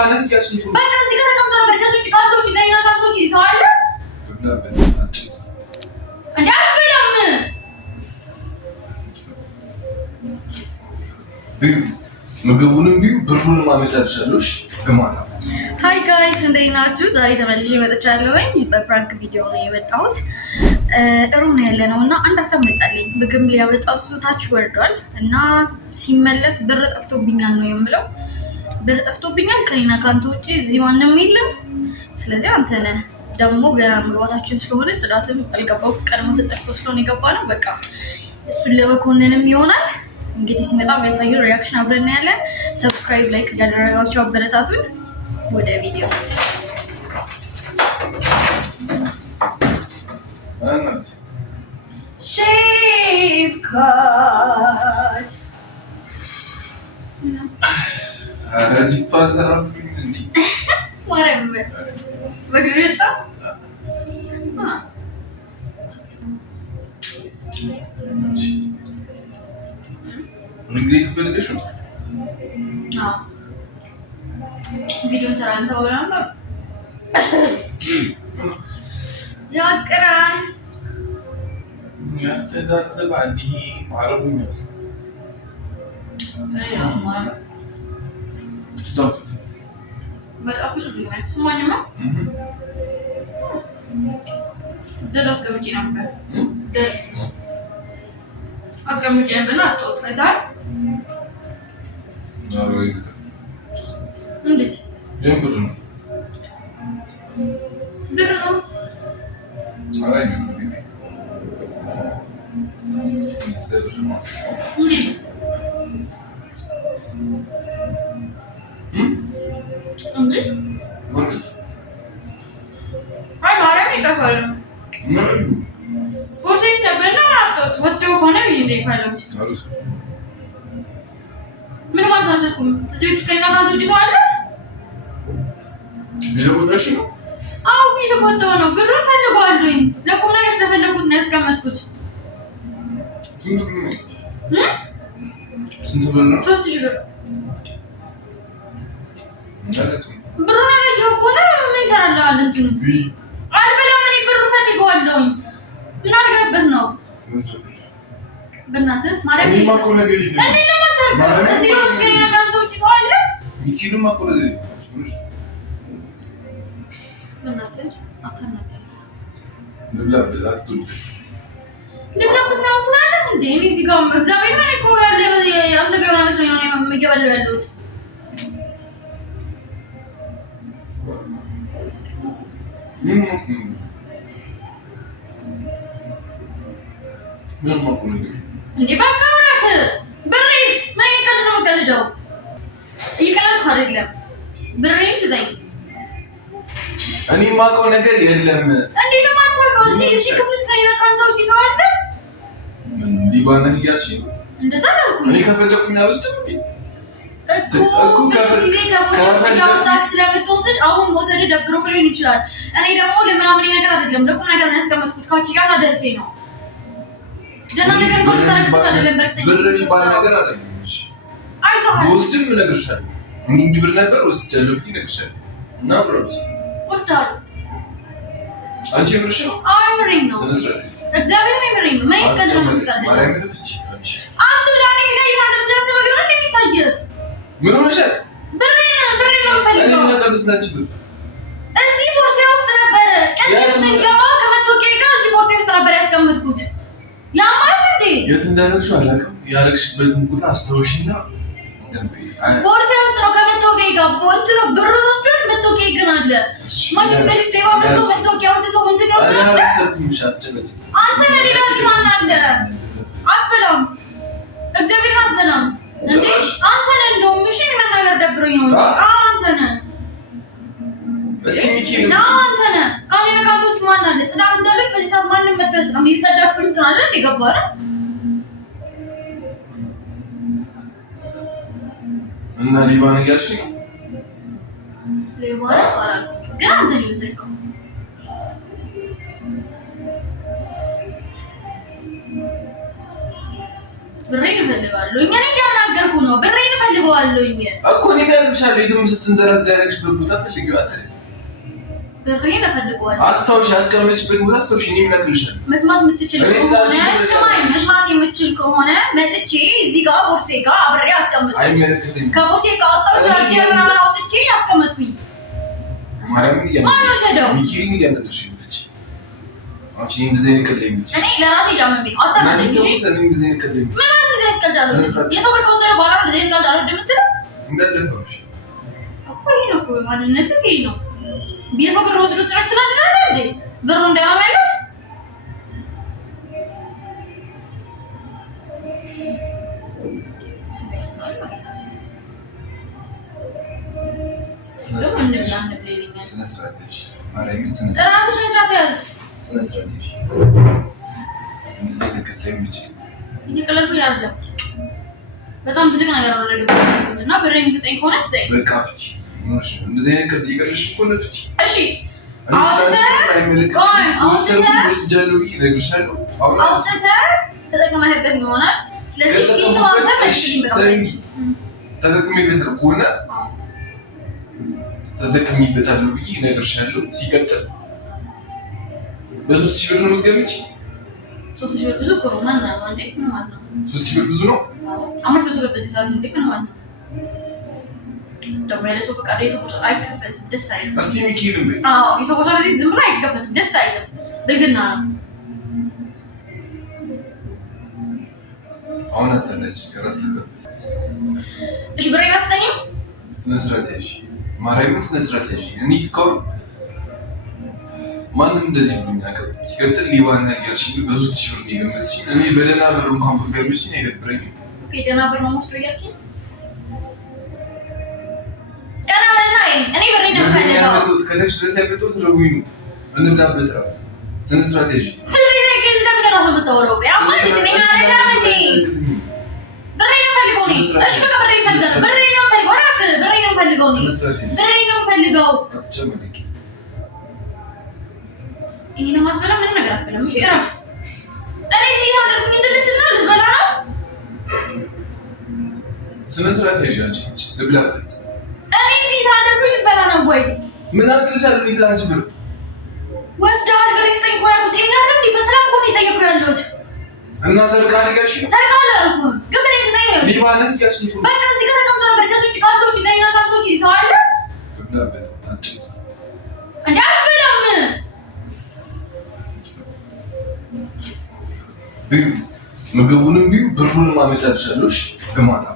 ማንን ያስንቱ በቃ እዚህ ጋር ተቀምጦ ነበር። ከዚህ ቃልቶች ለኛ ቃልቶች ይሰዋል ምግቡንም ቢዩ ብሩንም አመጣልሻለሽ ግማታ ሃይ ጋይስ እንዴት ናችሁ? ዛሬ ተመልሼ መጥቻለሁኝ። በፕራንክ ቪዲዮ ነው የመጣሁት። ሩም ነው ያለነውና አንድ ሀሳብ መጣልኝ። ምግብ ሊያመጣው እሱ ታች ወርዷል እና ሲመለስ ብር ጠፍቶብኛል ነው የምለው። ብር ጠፍቶብኛል ከኔና ካንተ ውጪ እዚህ ማንም የለም። ስለዚህ አንተ ነህ ደግሞ ገና መግባታችን ስለሆነ ጽዳትም አልገባው ቀድሞ ተጠርቶ ስለሆነ የገባ ነው። በቃ እሱን ለመኮንንም ይሆናል። እንግዲህ ሲመጣ የሚያሳየው ሪያክሽን አብረን እናያለን። ሰብስክራይብ ላይክ እያደረጋችሁ አበረታቱን። ወደ ቪዲዮ ሼፍ ካት አረዲ ፋዘራብኝ እንዴ ወረም በግሬታ እንግዲህ ትፈልገሽ ነው ቪዲዮ እንሰራለን ተባብለናል። ያቅራል ያስተዛዘባል አረቡኝ ራሱ ማለት ዛፍት በጣም ስማኝማ ድረስ ገምጪ ነበር አስቀምጬ ነበር አጣሁት ፈታል እንዴት ጀምር ነው ብር ነው አላየሁትም ቢቢ ይስተብር ነው እንዴት እንዴት ማለት አይ ማርያም ይጠፋል ቦርሴት ተበላ አጣሁት ወስደው ሆነ እንዴ ካለች አሉስ ምን ማታዘኩም እዚህ ውስጥ ከኛ ጋር ተጅቷል ቢለውጣሽ ነው አው ቢተቆጣው ነው ብሩን ፈልጓልኝ ለቁም ነገር ስለፈለኩት ነው ያስቀመጥኩት ስንት ብር ነው ስንት ብር ነው 3000 ብር ማለት ብሩን አለየው ቆነ ምን ይሰራልሃል እንትኑ አልበላም እኔ ብሩን ፈልጓልኝ ምን አድርገህበት ነው በእናትህ ማርያም እኔ ማኮ ነገር ይደም እኔ ለማታውቀው እዚህ ነው እስከ እኔ ጋር ተውጪው አለ ሚኪሉ ማኮ ነገር ይደም በእናትህ አታናገር ልብላበት አትውል ልብላበት ነው ትላለህ እንዴ እኔ እዚህ ጋር እግዚአብሔር ምን እኮ ያለ አንተ ጋር ነው መስሎኝ ነው የምገበለው ያለሁት ምን ማኮ ነገር እንዴ በቃ ወራፍ ብሬስ ምን ይቀል ነው ቀልደው ይቀልኩ አይደለም ብሬን ስጠኝ እኔ ማውቀው ነገር የለም እንዴ ነው ማታውቀው እዚህ ክፍል ውስጥ ከኛ ካንተ ውጪ ሰው አለ ምን ሊባና ይያልሽ እንደዛ ነው እኔ ከፈለኩኝ አልወስድም እኮ ከዚህ ከቦታ ታክሲ ስለምትወስድ አሁን ወሰደ ደብሮ ሊሆን ይችላል እኔ ደግሞ ለምናምን ነገር አይደለም ለቁም ነገር ነው ያስቀመጥኩት ካቺ ጋር አደርከኝ ነው ደና ነገር ቆጣ አይደለም በርተኝ ብር ሊባል ነገር አይደለም አይተሃል ወስድም ነገርሻለሁ እንዴ ብር ነበር ወስጃለሁ ብዬ ነገርሻለሁ እና ብሮስ ወስዳል አንቺ ብርሽ ነው አይምሪኝ ነው ስለዚህ እግዚአብሔር ነው አይምሪኝ ነው ማይ ከደም ነው ማርያም ልፍቺ ፍንቺ አንተ ዳኒ ጋር ይታደርግ አንተ በግራ እንደሚታየ ምን ሆነሽ ብሬ ነው ፈልገው እኔ መቀበስ ናችሁ ብር እዚህ ቦርሳ ውስጥ ነበር ቀጥታ ስንገባ ከመቶቄ ጋር እዚህ ቦርሳ ውስጥ ነበር ያስቀመጥኩት ያማል እንዴ የት እንዳደረግሽው አላውቅም ያደረግሽበትን ቦታ አስተውሽና ቦርሳ ውስጥ ነው ከመቶቄ ጋር ቦንት ነው ብር ወስዷል መቶቄ ግን አለ ማሽስ በዚህ ደባ መቶቄው ተተው እንት ነው አንተ ለሌላ ማን አለ አትበላም እግዚአብሔር አትበላም እንዴ አንተ ነህ እንደውም እሺ መናገር ደብሮኝ ነው አንተ ነህ እስኪ ሚኪ ነው አንተ ነህ ካኔ ነካቶች ማን አለ ስላው እንዳለ በዚህ ሰዓት ማንንም መጥተህ ነው የሚተዳክሉ ትናለ እንዴ ገባህ እና ሊባን ያልሽ ነው ሊባን አላል ግን አንተ ነው የወሰድከው ብሬን እፈልጋለሁ እኔ እያናገርኩ ነው ብሬን ፈልገዋለሁኝ እኮ እኔ ያልኩሻለሁ። የትም ስትንዘራዘሪያለሽ በቦታ ፈልጊው አይደል? ብሬን ፈልገዋለሁ። አስታውሽ፣ ያስቀመጥሽበት ቦታ አስታውሽ። እኔ ምን አክልሻለሁ? መስማት የምትችል ከሆነ ስማኝ፣ መስማት የምትችል ከሆነ መጥቼ እዚህ ጋር ቦርሴ ጋር አብሬ አስቀምጥኩኝ። አይመለከተኝም። ከቦርሴ ጋር አውጣው ቻርጀር ምናምን አውጥቼ አስቀመጥኩኝ። ማርያምን እያመመኝ ሚኪሪን እያመመሽ ነው። ፍቺ አንቺ እንደዚህ አይነት ቀልድ የሚጭ እኔ ለራሴ እያመመኝ ነው። አታናደኝ እንጂ እንደዚህ አይነት ቀልድ የሚጭ ምን እንደዚህ አይነት ቀልድ አለ? የሰው ብር ከወሰደ በኋላ እንደዚህ አይነት ቀልድ አለ እንደምትለው እንደለፈሽ እኮ ይሄ ነው እኮ ማንነቱ ይሄ ነው። የሰው ብር ወስዶ ትራሽ ትላለህ እንዴ? ብሩ እንዳያመለስ ስነ ስርዓት ያዥ። ማርያምን ስነ ስርዓት ያዝ። ስነ ስርዓት ያዥ። እንደዚህ አይነት ቀልድ የሚጭ እየቀለድኩኝ አይደለም። በጣም ትልቅ ነገር ነው ለደግሞ እና ብሬን የምትጠይቅ ከሆነ ስጠኝ። በቃ ፍቺ እንደዚህ አይነት ቀልድ እየቀለድሽ እኮ ነው። ፍቺ እሺ ተጠቅመህበት ይሆናል። ስለዚህ ተጠቅሜበታለሁ ከሆነ ተጠቅሜበታለሁ ብዬ እነግርሻለሁ። ሲቀጥል በ3 ሺህ ብር ነው የምትገምጪው? 3 ሺህ ብር ብዙ እኮ ነው። ማን ነው እንዴ? ምን ማለት ነው? 3 ሺህ ብር ብዙ ነው። አመት ነው በዚህ ሰዓት እንዴ? ምን ማለት ነው? ደግሞ ያለ ሰው ፈቃድ የሰው ቁጥር አይከፈትም። ደስ አይልም። እስቲ ሚኪልን በይ። አዎ የሰው ቁጥር በዚህ ዝም ብሎ አይከፈትም። ደስ አይልም። ብልግና ነው። አሁን አተነች ከራት ይበል። እሺ ብሬን አስጠኝም። ስነ ስርዓት ያዥ። ማርያምን ስነ ስርዓት ያዥ። እኔ እስካሁን ማንም እንደዚህ ብሎኝ አያውቅም። ሲቀጥል ሊባና ያርሽኝ በ3 ሺህ ብር የገመትሽኝ እኔ በደህና ብር እንኳን ብትገምቺኝ አይደብረኝም። ኦኬ ደህና ብር ነው ወስዶ ያልከኝ? እኔ ብሬን ነው የምፈልገው። ከታች ድረስ ያመጣሁት ረቡኝ ነው። እንብላበት እራት። ስነ ስርዓት ያዥ። ብሬን ከዚህ ለምን ነው የምታወራው? ያ ማለት እኔ አይደለም እንዴ? ብሬን ነው ፈልገው ነው። እሺ በቃ ብሬን ፈልገው። ብሬን ነው ፈልገው። አፍ ብሬን ነው ፈልገው ነው። ብሬን ነው ፈልገው። አትጨመልቂ። ይሄ ነው ማስበላ ምን ነገር አትበላም። እሺ እረፍ። እኔ እዚህ ያደርኩኝ እንድልትና ልትበላ ነው። ስነ ስርዓት ያዥ። አንቺ ልብላበት። እኔ እዚህ ታደርጉኝ ልትበላ ነው ወይ? ምን አቅልሻለሁ? ይስላንቺ ብር ወስደሃል። ብሬን ስጠኝ እኮ ያልኩት ጤና አይደል እንዴ? በሰላም እኮ ነው የጠየኩህ ያለሁት። እና ሰርቃል ይጋሽ ነው ሰርቃል አልኩህ፣ ግን ብሬን ስጠኝ ነው። ሊባንን ይጋሽ ነው። በቃ እዚህ ጋር ተቀምጦ ነበር። ከዚህ ውጭ ካርቶች ዳይና ካርቶች ይዘዋል። ልብላበት። አጭት እንዴ አትበላም። ምግቡንም ቢዩ ብሩንም አመጣልሻለሁ። ግማታ